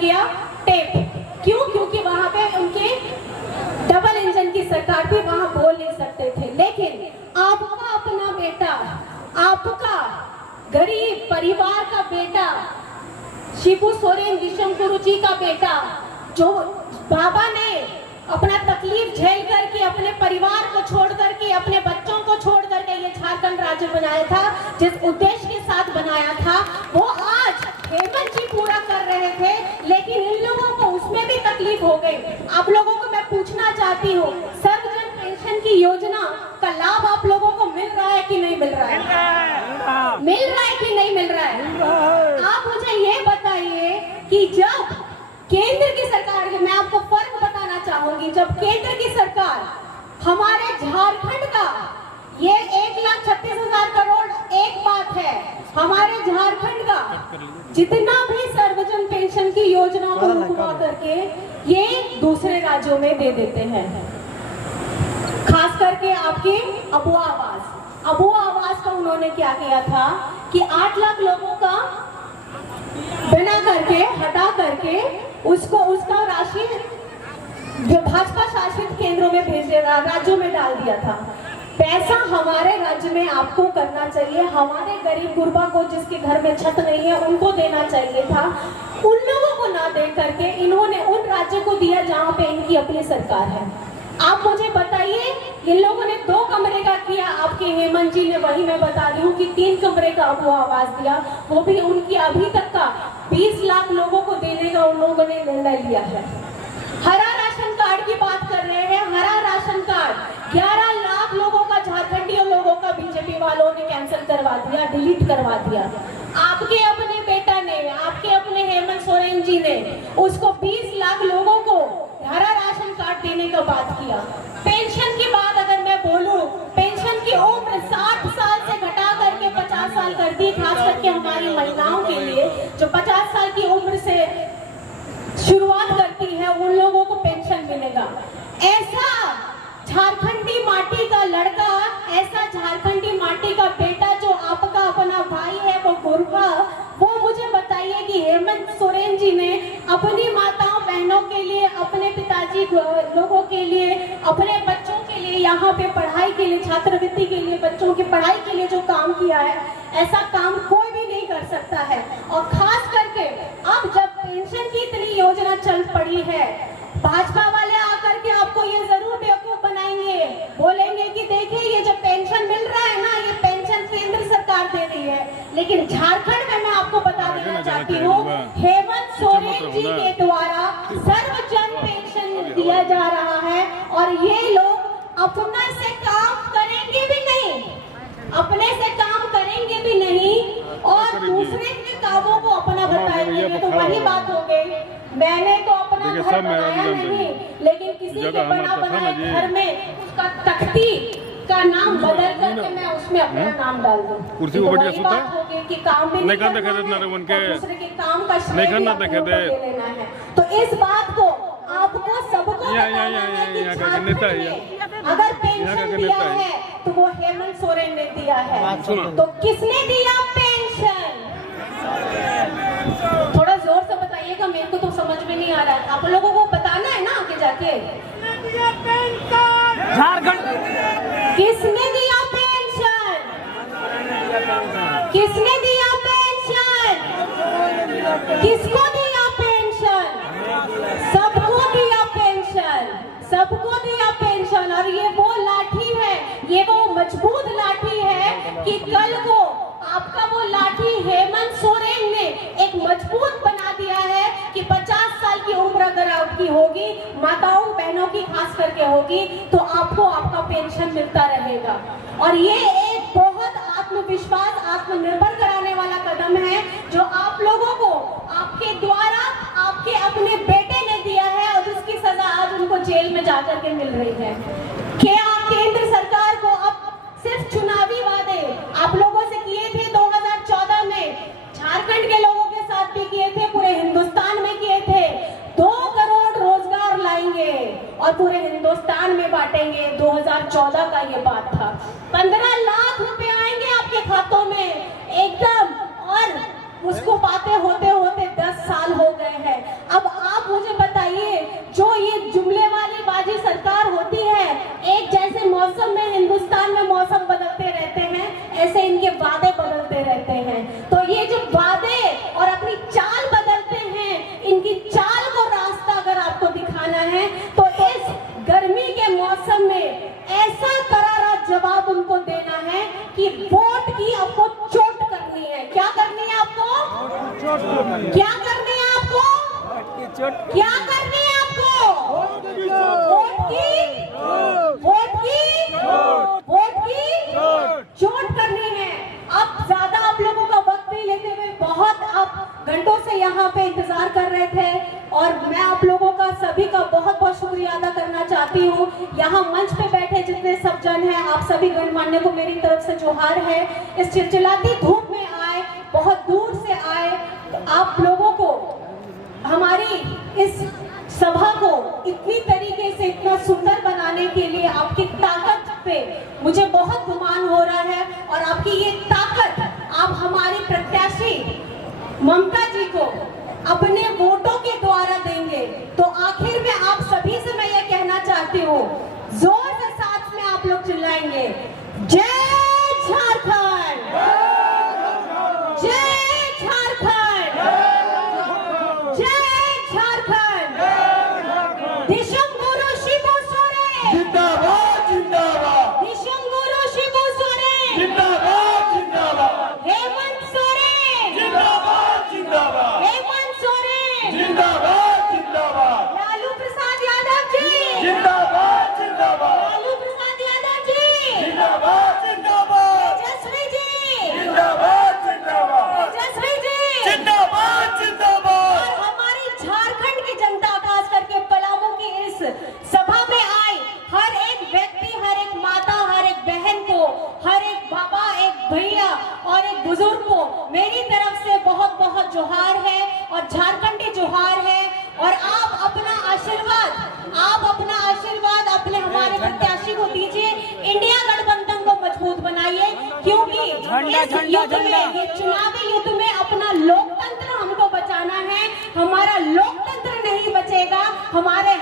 गया टेप। क्यों? क्योंकि वहां पे उनके डबल इंजन की सरकार थी, वहां बोल नहीं सकते थे। लेकिन आपका अपना बेटा, आपका गरीब परिवार का बेटा शिबू सोरेन विशमगुरु जी का बेटा, जो बाबा ने अपना तकलीफ झेल करके, अपने परिवार को छोड़ करके, अपने बच्चों को छोड़ करके ये झारखंड राज्य बनाया था, जिस उद्देश्य के साथ बनाया था, वो आज हेमंत जी पूरा कर रहे थे। लेकिन इन लोगों को उसमें भी तकलीफ हो गई। आप लोगों को मैं पूछना चाहती हूँ, सर्वजन पेंशन की योजना का लाभ आप लोगों को मिल रहा है कि नहीं मिल रहा है? मिल रहा है कि नहीं मिल रहा है? आप मुझे ये बताइए कि जब केंद्र की सरकार, मैं आपको फर्क बताना चाहूंगी, जब केंद्र की सरकार हमारे झारखंड का, ये 1,36,000 करोड़ एक बात है, हमारे झारखंड का जितना भी सर्वजन पेंशन की योजना को रुकवा करके ये दूसरे राज्यों में दे देते हैं। खास करके आपके अबुआ आवास का उन्होंने क्या किया था कि 8 लाख लोगों का बिना करके, हटा करके उसका राशि भाजपा शासित केंद्रों में राज्यों में डाल दिया था। पैसा हमारे राज्य में आपको करना चाहिए, हमारे गरीब गुरबा को जिसके घर में छत नहीं है उनको देना चाहिए था। उन लोगों को ना दे करके इन्होंने उन राज्यों को दिया जहां पे इनकी अपनी सरकार है। आप मुझे बताइए, इन लोगों ने 2 कमरे का किया, आपके हेमंत जी ने, वही मैं बता रही हूँ कि 3 कमरे का वो आवाज दिया, वो भी उनकी अभी तक का 20 लाख लोगों को देने का उन लोगों ने निर्णय लिया है। हरा राशन कार्ड की बात कर रहे हैं, हरा राशन कार्ड 11 लाख लोगों का, झारखंडियों लोगों का बीजेपी वालों ने कैंसिल करवा दिया, डिलीट करवा दिया। आपके अपने बेटा ने, आपके अपने हेमंत सोरेन जी ने उसको 20 लाख लोगों को हरा राशन कार्ड देने का बात किया। पेंशन की बात अगर मैं बोलूं, पेंशन की उम्र 60 साल से घटा करके 50 साल कर दी, खास करके हमारी महिलाओं के लिए जो 50 साल की उम्र से शुरुआत करती है, उन लोगों को पेंशन मिलेगा। ऐसा झारखंडी माटी का लड़का, ऐसा झारखंडी माटी का बेटा जो आपका अपना भाई है, वो गुरबा, वो मुझे बताइए कि हेमंत सोरेन जी ने अपनी माताओं बहनों के लिए, अपने पिताजी लोगों के लिए, अपने बच्चों के लिए, यहाँ पे पढ़ाई के लिए, छात्रवृत्ति के लिए, बच्चों की पढ़ाई के लिए जो काम किया है, ऐसा काम कोई भी नहीं कर सकता है। और खास करके अब जब पेंशन की इतनी योजना चल पड़ी है, भाजपा वाले आकर के आपको ये जरूर बेवकूफ बनाएंगे, बोलेंगे कि देखिए ये जो पेंशन मिल रहा है ना, ये पेंशन केंद्र सरकार दे रही है। लेकिन झारखंड में मैं आपको बता देना चाहती हूँ, हेमंत सोरेन जी के द्वारा सर्वजन पेंशन दिया जा रहा है और ये लोग अपना से काम करेंगे भी नहीं, अपने से काम करेंगे भी नहीं और दूसरे के कामों को अपना बताएंगे। तो वही बात हो गई, मैंने तो अपना घर बनाया नहीं, लेकिन किसी के बना बनाए घर में उसका तख्ती का नाम बदल करके मैं उसमें अपना नाम डाल दूं। कुर्सी को बढ़िया सुता है कि काम भी नहीं करना देखे ना उनके दूसरे के काम का नहीं करना देखे दे लेना है। तो इस बात को आपको सबको बताना है कि अगर पेंशन दिया है तो वो हेमंत सोरेन ने दिया है। तो किसने दिया पेंशन? थोड़ा जोर से बताइएगा, मेरे को तो समझ में नहीं आ रहा है। आप लोगों को बताना है ना आगे जाके। झारखंड किसने दिया पेंशन? किसने दिया पेंशन? किसको दिया पेंशन? सबको दिया पेंशन, सबको दिया पेंशन। और ये वो लाठी है, ये वो मजबूत लाठी है कि कल को आपका वो लाठी हेमंत सोरेन ने एक मजबूत बना दिया है कि 50 साल की उम्र अगर आपकी होगी, माताओं बहनों की खास करके होगी, तो आपको आपका पेंशन मिलता रहेगा। और ये एक बहुत आत्मविश्वास, आत्मनिर्भर कराने वाला कदम है जो आप लोगों को आपके द्वारा आपके अपने बेटे ने दिया है और उसकी सजा आज उनको जेल में जाकर के मिल रही है। क्या केंद्र सरकार को अब सिर्फ चुनावी वादे आप लोगों से किए थे 2014 में, झारखंड के लोगों के साथ भी किए थे, पूरे हिंदुस्तान में किए थे, 2 करोड़ रोजगार लाएंगे और पूरे हिंदुस्तान में बांटेंगे, 2014 का ये बात था। 15 लाख रुपए आएंगे आपके खातों में एकदम, और उसको बातें होते होते 10 साल हो गए हैं। क्या करनी है आपको? क्या करनी है आपको? वोट की चोट करनी है। अब ज्यादा आप लोगों का वक्त नहीं लेते हुए, बहुत आप घंटों से यहाँ पे इंतजार कर रहे थे और मैं आप लोगों का सभी का बहुत बहुत शुक्रिया अदा करना चाहती हूँ। यहाँ मंच पे बैठे जितने सब जन हैं, आप सभी गणमान्य को मेरी तरफ से जोहार है। इस चिलचिलाती धूप में आए, बहुत दूर से आए, तो आप लोगों को हमारी इस सभा को इतनी तरीके से इतना सुंदर बनाने के लिए आपकी ताकत पे मुझे बहुत गुमान हो रहा है और आपकी ये ताकत आप हमारी प्रत्याशी ममता जी को अपने वोटों के द्वारा देंगे। तो आखिर में आप सभी से मैं ये कहना चाहती हूँ, जोर से साथ में आप लोग चिल्लाएंगे, जय झारखंड, जय झारखंड, जय झारखंड। दिशंगुरु शिबू सोरेन जिंदाबाद जिंदाबाद दिशंगुरु शिबू सोरेन, जिंदाबाद जिंदाबाद हेमंत सोरेन, जिंदाबाद जिंदाबाद हेमंत सोरेन, जिंदाबाद जिंदाबाद लालू प्रसाद यादव जी, जिंदाबाद जिंदाबाद लालू प्रसाद यादव जी, जिंदाबाद जिंदाबाद तेजस्वी जी, जिंदाबाद जिंदाबाद तेजस्वी जी। जिंदाबाद जिंदाबाद और हमारी झारखंड की जनता, खास करके पलामू की इस सभा में आई हर एक व्यक्ति, हर एक माता, हर एक बहन को, हर एक बाबा, एक भैया और एक बुजुर्ग को मेरी तरफ से बहुत बहुत जोहार है और झारखंडी जोहार है। और आप अपना आशीर्वाद अपने हमारे प्रत्याशी को दीजिए। इंडिया गठबंधन को मजबूत बनाइए, क्योंकि इस युद्ध में, ये चुनावी युद्ध में अपना लोकतंत्र हमको बचाना है। हमारा लोकतंत्र नहीं बचेगा, हमारे